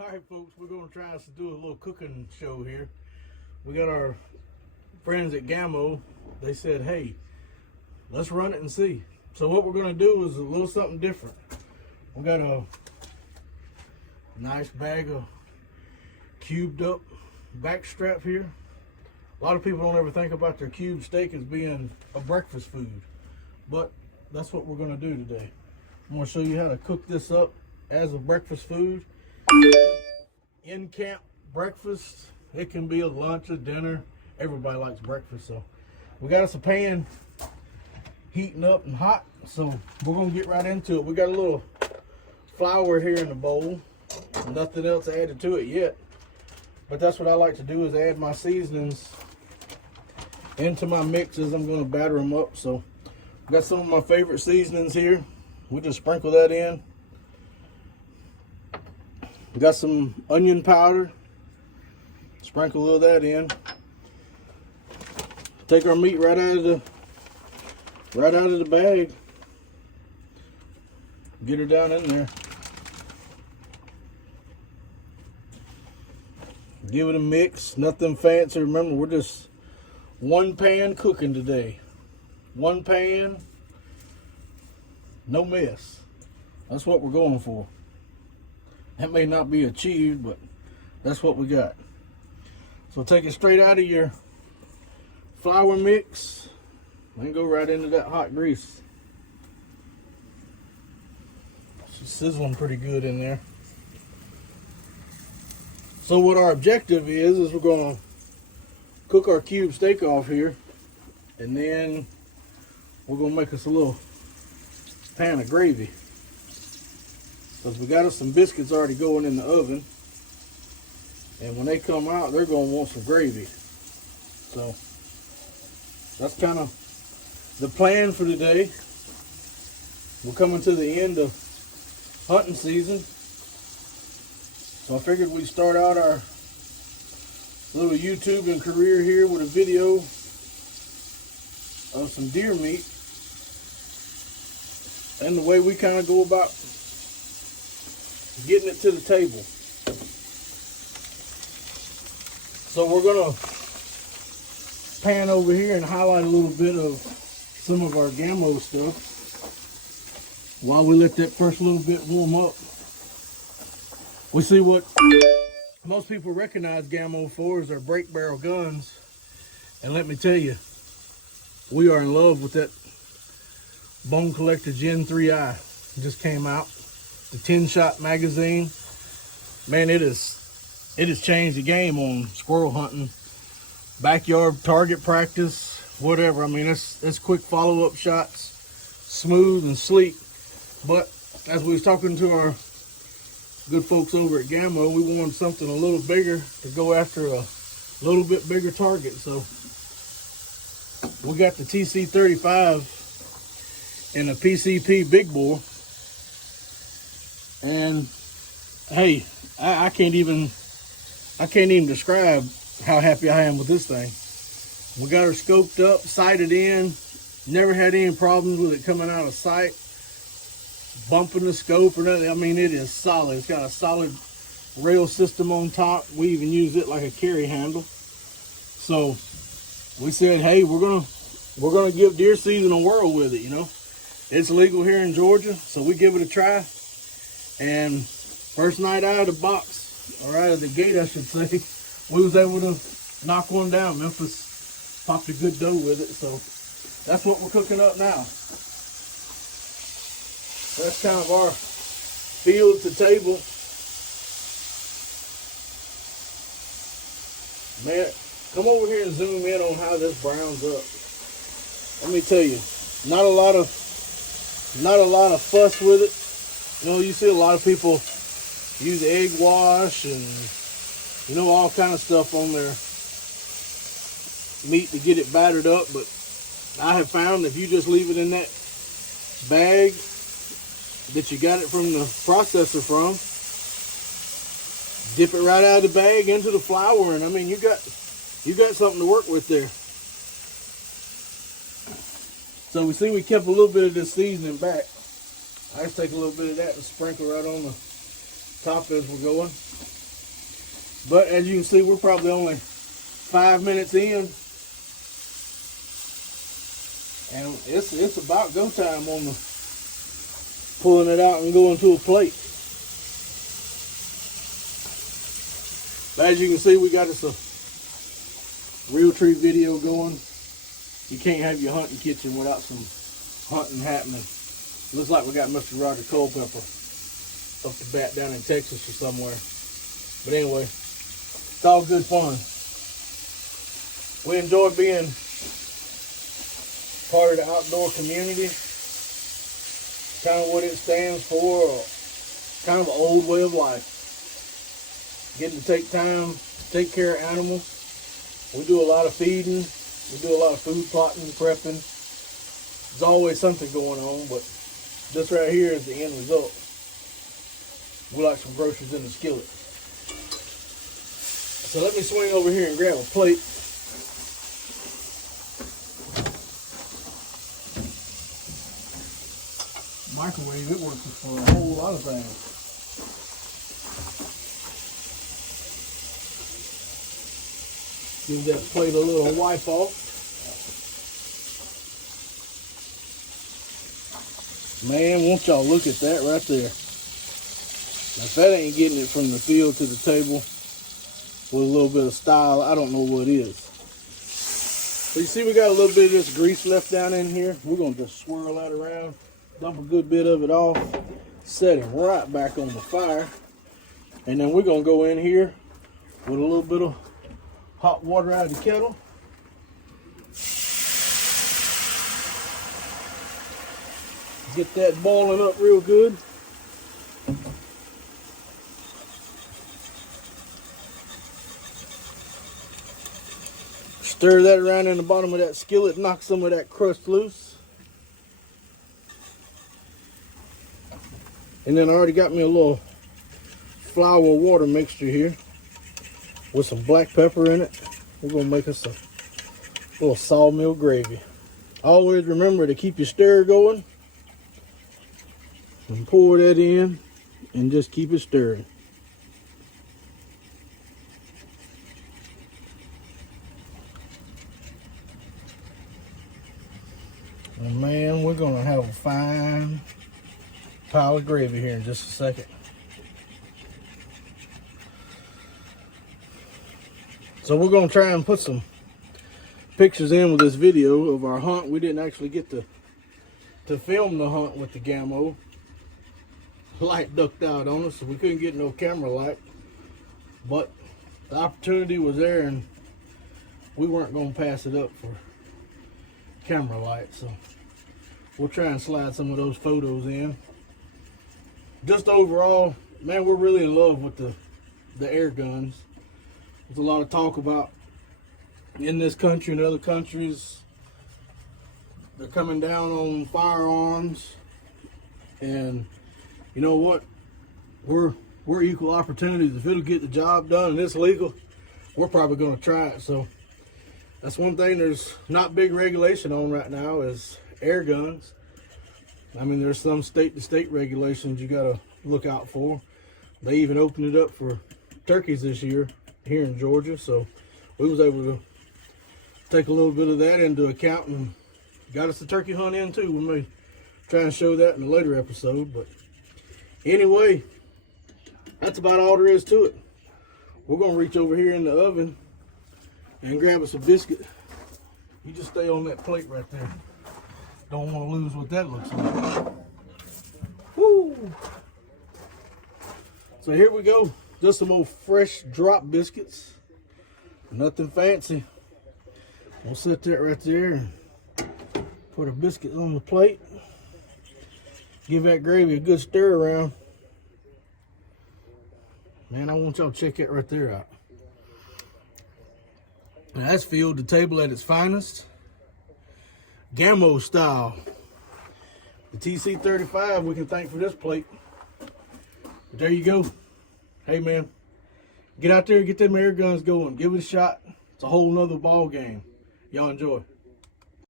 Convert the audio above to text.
All right, folks, we're going to try to do a little cooking show here. We got our friends at GAMO. They said, hey, let's run it and see. So what we're going to do is a little something different. We got a nice bag of cubed up back strap here. A lot of people don't ever think about their cube steak as being a breakfast food, but that's what we're going to do today. I'm going to show you how to cook this up as a breakfast food. In camp breakfast, it can be a lunch, a dinner. Everybody likes breakfast, so we got us a pan heating up and hot, so we're gonna get right into it. We got a little flour here in the bowl, nothing else added to it yet, but that's what I like to do, is add my seasonings into my mixes. I'm gonna batter them up. So I've got some of my favorite seasonings here. We just sprinkle that in. We got some onion powder. Sprinkle a little of that in. Take our meat right out of the bag. Get her down in there. Give it a mix. Nothing fancy. Remember, we're just one pan cooking today. One pan, no mess. That's what we're going for. That may not be achieved, but that's what we got. So take it straight out of your flour mix and go right into that hot grease. She's sizzling pretty good in there. So what our objective is we're going to cook our cube steak off here, and then we're going to make us a little pan of gravy. Because we got us some biscuits already going in the oven, and when they come out, they're going to want some gravy. So that's kind of the plan for today. We're coming to the end of hunting season, so I figured we'd start out our little YouTubing career here with a video of some deer meat and the way we kind of go about getting it to the table. So we're gonna pan over here and highlight a little bit of some of our GAMO stuff while we let that first little bit warm up. We see what most people recognize GAMO for is our break barrel guns, and let me tell you, we are in love with that Bone Collector Gen 3i. It just came out. The 10-shot magazine, man, it has changed the game on squirrel hunting, backyard target practice, whatever. I mean, it's quick follow-up shots, smooth and sleek. But as we was talking to our good folks over at GAMO, we wanted something a little bigger to go after a little bit bigger target. So we got the TC35 and a PCP big bore. And hey, I can't even describe how happy I am with this thing. We got her scoped up, sighted in, never had any problems with it coming out of sight, bumping the scope or nothing. I mean, it is solid. It's got a solid rail system on top. We even use it like a carry handle. So we said, hey, we're gonna give deer season a whirl with it. You know, it's legal here in Georgia, so we give it a try. And first night out of the box, or out of the gate, I should say, we was able to knock one down. Memphis popped a good doe with it, so that's what we're cooking up now. That's kind of our field to table. Man, come over here and zoom in on how this browns up. Let me tell you, not a lot of fuss with it. You know, you see a lot of people use egg wash and, you know, all kind of stuff on their meat to get it battered up. But I have found if you just leave it in that bag that you got it from the processor from, dip it right out of the bag into the flour, and I mean, you got something to work with there. So we see we kept a little bit of this seasoning back. I just take a little bit of that and sprinkle right on the top as we're going. But as you can see, we're probably only 5 minutes in. And it's about go time on the pulling it out and going to a plate. But as you can see, we got us a real tree video going. You can't have your hunting kitchen without some hunting happening. Looks like we got Mr. Roger Culpepper up the bat down in Texas or somewhere. But anyway, it's all good fun. We enjoy being part of the outdoor community. Kind of what it stands for, kind of an old way of life. Getting to take time, take care of animals. We do a lot of feeding. We do a lot of food plotting, prepping. There's always something going on, but this right here is the end result. We like some groceries in the skillet. So let me swing over here and grab a plate. Microwave, it works for a whole lot of things. Give that plate a little wipe off. Man, won't y'all look at that right there. Now, if that ain't getting it from the field to the table with a little bit of style, I don't know what is. So you see we got a little bit of this grease left down in here. We're going to just swirl that around, dump a good bit of it off, set it right back on the fire. And then we're going to go in here with a little bit of hot water out of the kettle. Get that boiling up real good. Stir that around in the bottom of that skillet, knock some of that crust loose. And then I already got me a little flour water mixture here with some black pepper in it. We're gonna make us a little sawmill gravy. Always remember to keep your stir going and pour that in and just keep it stirring. And man, we're gonna have a fine pile of gravy here in just a second. So we're gonna try and put some pictures in with this video of our hunt. We didn't actually get to film the hunt with the GAMO. Light ducked out on us, so we couldn't get no camera light. But the opportunity was there, and we weren't gonna pass it up for camera light. So we'll try and slide some of those photos in. Just overall, man, we're really in love with the air guns. There's a lot of talk about in this country and other countries, they're coming down on firearms. And you know what? We're equal opportunities. If it'll get the job done and it's legal, we're probably going to try it. So that's one thing there's not big regulation on right now is air guns. I mean, there's some state-to-state regulations you got to look out for. They even opened it up for turkeys this year here in Georgia, so we was able to take a little bit of that into account and got us the turkey hunt in too. We may try and show that in a later episode, but anyway, that's about all there is to it. We're gonna reach over here in the oven and grab us a biscuit. You just stay on that plate right there. Don't want to lose what that looks like. Woo! So here we go. Just some old fresh drop biscuits. Nothing fancy. We'll set that right there and put our biscuits on the plate. Give that gravy a good stir around. Man, I want y'all to check that right there out. Now that's field to table at its finest. GAMO style. The TC-35 we can thank for this plate. But there you go. Hey man, get out there and get them air guns going. Give it a shot. It's a whole nother ball game. Y'all enjoy.